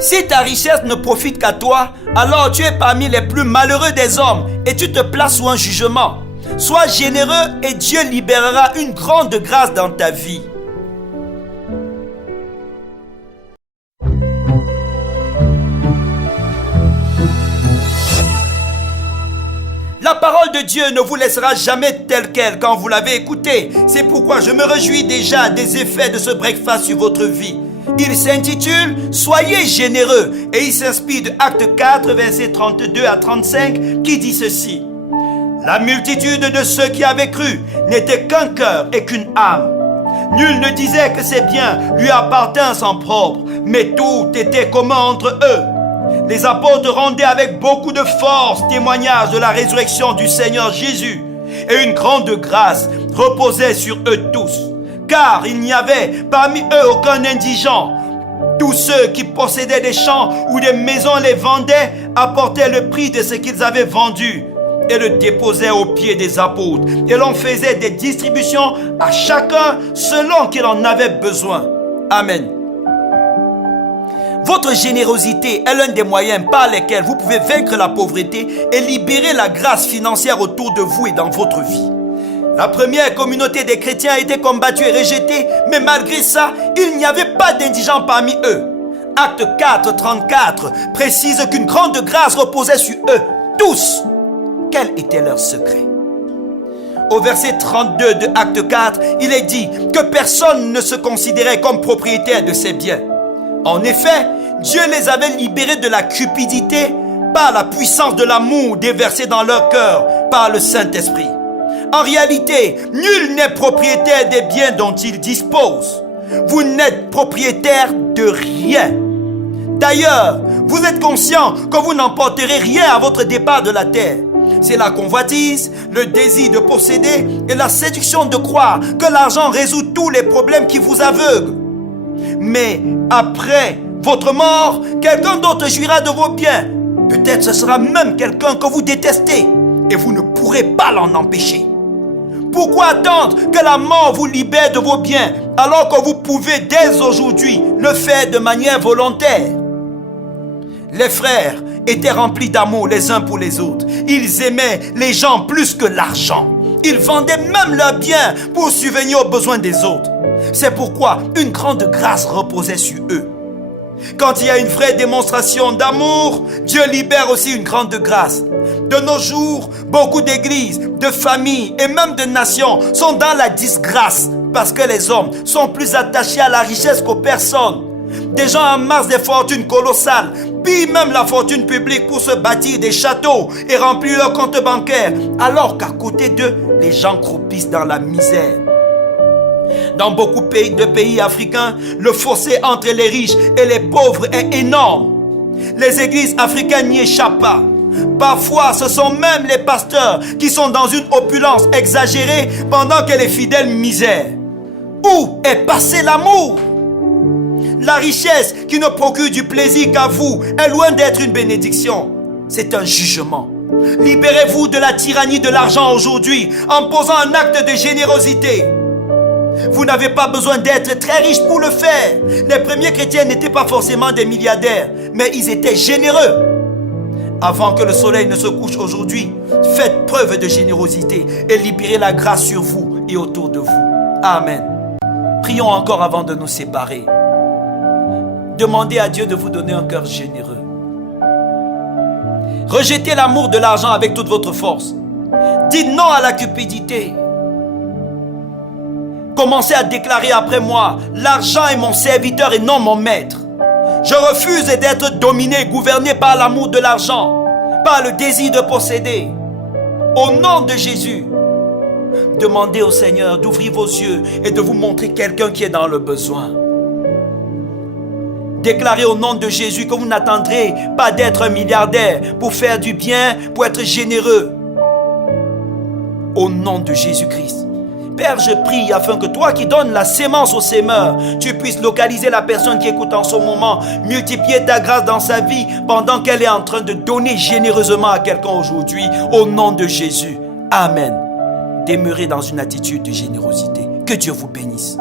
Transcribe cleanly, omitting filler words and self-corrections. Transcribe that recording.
Si ta richesse ne profite qu'à toi, alors tu es parmi les plus malheureux des hommes et tu te places sous un jugement. Sois généreux et Dieu libérera une grande grâce dans ta vie. La parole de Dieu ne vous laissera jamais telle qu'elle quand vous l'avez écoutée. C'est pourquoi je me réjouis déjà des effets de ce breakfast sur votre vie. Il s'intitule « Soyez généreux » et il s'inspire de Acte 4, versets 32 à 35 qui dit ceci. « La multitude de ceux qui avaient cru n'était qu'un cœur et qu'une âme. Nul ne disait que ses biens lui appartinssent en propre, mais tout était commun entre eux. Les apôtres rendaient avec beaucoup de force témoignage de la résurrection du Seigneur Jésus, et une grande grâce reposait sur eux tous. Car il n'y avait parmi eux aucun indigent. Tous ceux qui possédaient des champs ou des maisons les vendaient, apportaient le prix de ce qu'ils avaient vendu et le déposaient aux pieds des apôtres. Et l'on faisait des distributions à chacun selon qu'il en avait besoin. Amen. Votre générosité est l'un des moyens par lesquels vous pouvez vaincre la pauvreté et libérer la grâce financière autour de vous et dans votre vie. La première communauté des chrétiens a été combattue et rejetée, mais malgré ça, il n'y avait pas d'indigents parmi eux. Acte 4, 34 précise qu'une grande grâce reposait sur eux, tous. Quel était leur secret? Au verset 32 de Acte 4, il est dit que personne ne se considérait comme propriétaire de ses biens. En effet, Dieu les avait libérés de la cupidité par la puissance de l'amour déversé dans leur cœur par le Saint-Esprit. En réalité, nul n'est propriétaire des biens dont il dispose. Vous n'êtes propriétaire de rien. D'ailleurs, vous êtes conscient que vous n'emporterez rien à votre départ de la terre. C'est la convoitise, le désir de posséder et la séduction de croire que l'argent résout tous les problèmes qui vous aveuglent. Mais après votre mort, quelqu'un d'autre jouira de vos biens. Peut-être ce sera même quelqu'un que vous détestez et vous ne pourrez pas l'en empêcher. Pourquoi attendre que la mort vous libère de vos biens alors que vous pouvez dès aujourd'hui le faire de manière volontaire? Les frères étaient remplis d'amour les uns pour les autres. Ils aimaient les gens plus que l'argent. Ils vendaient même leurs biens pour subvenir aux besoins des autres. C'est pourquoi une grande grâce reposait sur eux. Quand il y a une vraie démonstration d'amour, Dieu libère aussi une grande grâce. De nos jours, beaucoup d'églises, de familles et même de nations sont dans la disgrâce parce que les hommes sont plus attachés à la richesse qu'aux personnes. Des gens amassent des fortunes colossales, pillent même la fortune publique pour se bâtir des châteaux et remplir leurs comptes bancaires, alors qu'à côté d'eux, les gens croupissent dans la misère. Dans beaucoup de pays africains, le fossé entre les riches et les pauvres est énorme. Les églises africaines n'y échappent pas. Parfois, ce sont même les pasteurs qui sont dans une opulence exagérée pendant que les fidèles misèrent. Où est passé l'amour? La richesse qui ne procure du plaisir qu'à vous est loin d'être une bénédiction. C'est un jugement. Libérez-vous de la tyrannie de l'argent aujourd'hui en posant un acte de générosité. Vous n'avez pas besoin d'être très riche pour le faire. Les premiers chrétiens n'étaient pas forcément des milliardaires, mais ils étaient généreux. Avant que le soleil ne se couche aujourd'hui, faites preuve de générosité et libérez la grâce sur vous et autour de vous. Amen. Prions encore avant de nous séparer. Demandez à Dieu de vous donner un cœur généreux. Rejetez l'amour de l'argent avec toute votre force. Dites non à la cupidité. Commencez à déclarer après moi, l'argent est mon serviteur et non mon maître. Je refuse d'être dominé et gouverné par l'amour de l'argent, par le désir de posséder. Au nom de Jésus, demandez au Seigneur d'ouvrir vos yeux et de vous montrer quelqu'un qui est dans le besoin. Déclarez au nom de Jésus que vous n'attendrez pas d'être un milliardaire pour faire du bien, pour être généreux. Au nom de Jésus-Christ. Père, je prie afin que toi qui donnes la sémence au sémeur, tu puisses localiser la personne qui écoute en ce moment, multiplier ta grâce dans sa vie pendant qu'elle est en train de donner généreusement à quelqu'un aujourd'hui, au nom de Jésus. Amen. Demeurez dans une attitude de générosité. Que Dieu vous bénisse.